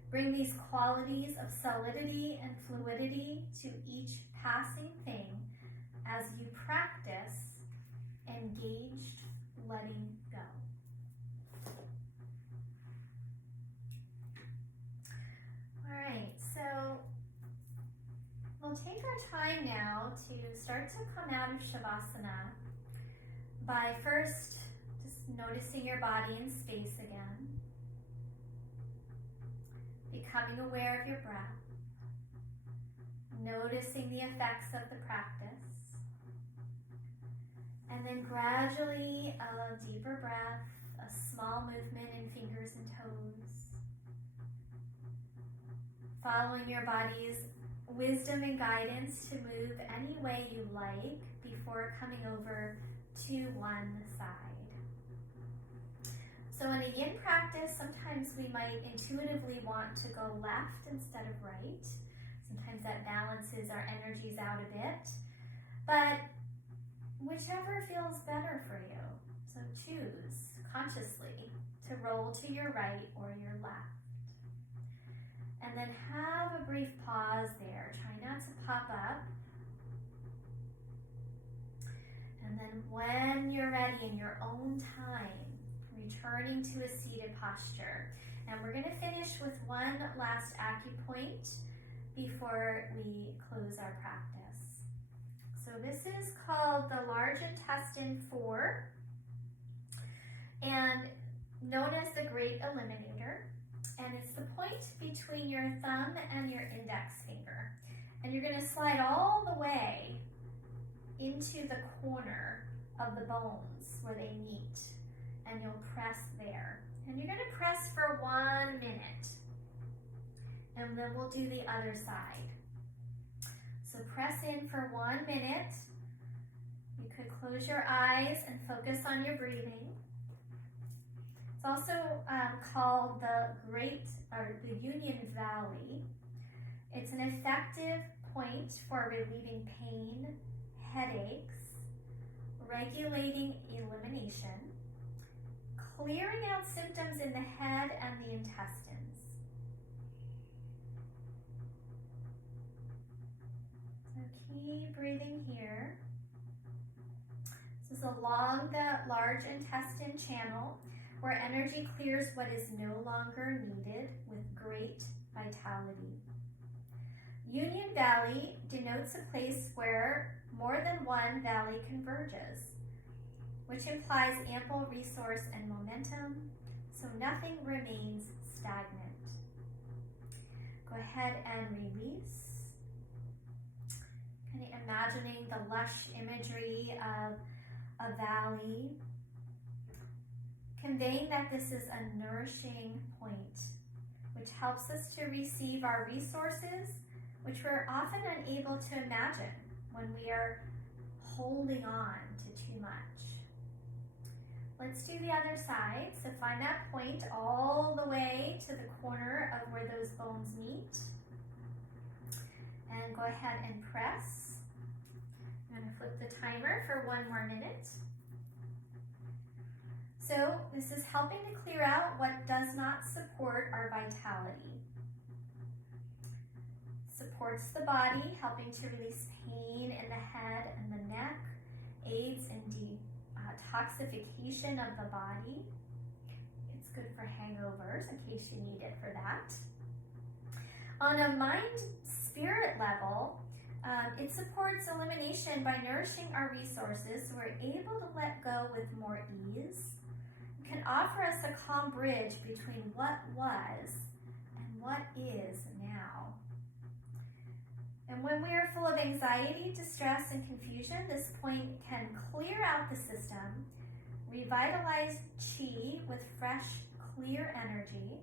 Bring these qualities of solidity and fluidity to each passing thing as you practice engaged letting go. All right, so we'll take our time now to start to come out of Shavasana by first just noticing your body in space again. Becoming aware of your breath, noticing the effects of the practice, and then gradually a deeper breath, a small movement in fingers and toes, following your body's wisdom and guidance to move any way you like before coming over to one side. So in a yin practice, sometimes we might intuitively want to go left instead of right. Sometimes that balances our energies out a bit. But whichever feels better for you. So choose consciously to roll to your right or your left. And then have a brief pause there. Try not to pop up. And then when you're ready in your own time, returning to a seated posture. And we're going to finish with one last acupoint before we close our practice. So this is called the large intestine 4 and known as the great eliminator. And it's the point between your thumb and your index finger. And you're going to slide all the way into the corner of the bones where they meet. And you'll press there. And you're going to press for 1 minute. And then we'll do the other side. So press in for 1 minute. You could close your eyes and focus on your breathing. It's also called the Union Valley. It's an effective point for relieving pain, headaches, regulating elimination, clearing out symptoms in the head and the intestines. So keep breathing here. This is along the large intestine channel where energy clears what is no longer needed with great vitality. Union Valley denotes a place where more than one valley converges, which implies ample resource and momentum, so nothing remains stagnant. Go ahead and release. Kind of imagining the lush imagery of a valley, conveying that this is a nourishing point, which helps us to receive our resources, which we're often unable to imagine when we are holding on to too much. Let's do the other side. So find that point all the way to the corner of where those bones meet. And go ahead and press. I'm going to flip the timer for 1 more minute. So this is helping to clear out what does not support our vitality. Supports the body, helping to release pain in the head and the neck, aids in detoxification of the body. It's good for hangovers in case you need it for that. On a mind-spirit level, it supports elimination by nourishing our resources so we're able to let go with more ease. It can offer us a calm bridge between what was and what is now. And when we are full of anxiety, distress, and confusion, this point can clear out the system, revitalize chi with fresh, clear energy,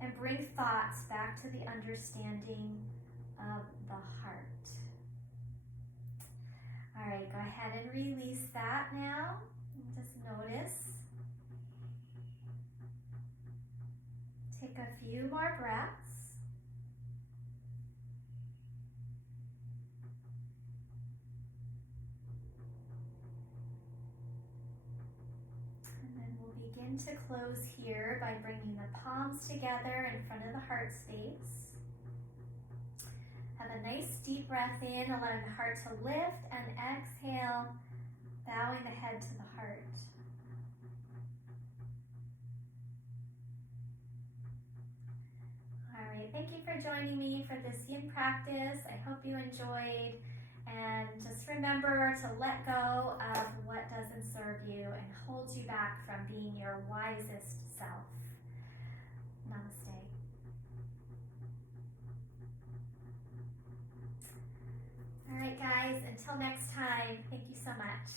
and bring thoughts back to the understanding of the heart. All right, go ahead and release that now. Just notice. Take a few more breaths. To close here by bringing the palms together in front of the heart space. Have a nice deep breath in, allowing the heart to lift, and exhale, bowing the head to the heart. All right, thank you for joining me for this yin practice. I hope you enjoyed. And just remember to let go of what doesn't serve you and holds you back from being your wisest self. Namaste. All right, guys, until next time, thank you so much.